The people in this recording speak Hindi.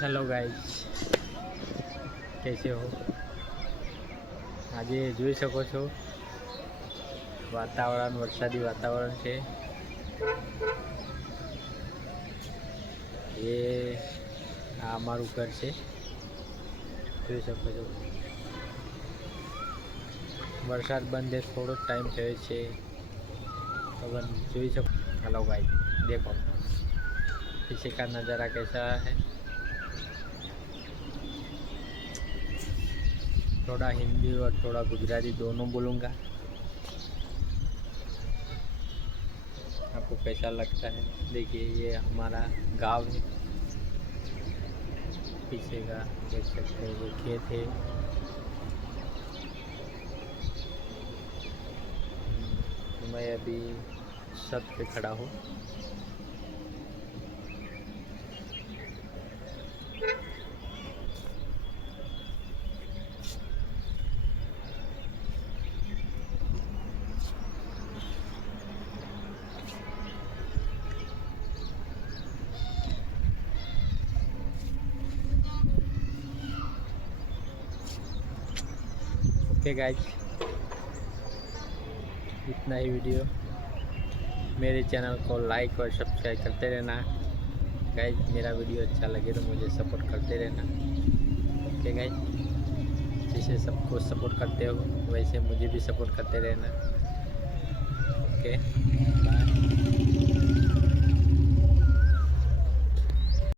હેલો ગાઈઝ, કેસે હો? આજે જોઈ શકો છો વાતાવરણ વરસાદી વાતાવરણ છે. એ આ અમારું ઘર છે, જોઈ શકો છો. વરસાદ બંધ થોડો ટાઈમ થયો છે तो જોઈ શકો. हेलो गाइस, देखो पीछे का नज़ारा कैसा है. थोड़ा हिंदी और थोड़ा गुजराती दोनों बोलूँगा. आपको कैसा लगता है? देखिए ये हमारा गांव है, पीछे का देख सकते हैं ये खेत है. मैं अभी छत पे खड़ा हूँ. ओके गाइज, इतना ही वीडियो. मेरे चैनल को लाइक और सब्सक्राइब करते रहना गाइज. मेरा वीडियो अच्छा लगे तो मुझे सपोर्ट करते रहना. ओके गाइज, जैसे सबको सपोर्ट करते हो वैसे मुझे भी सपोर्ट करते रहना. ओके.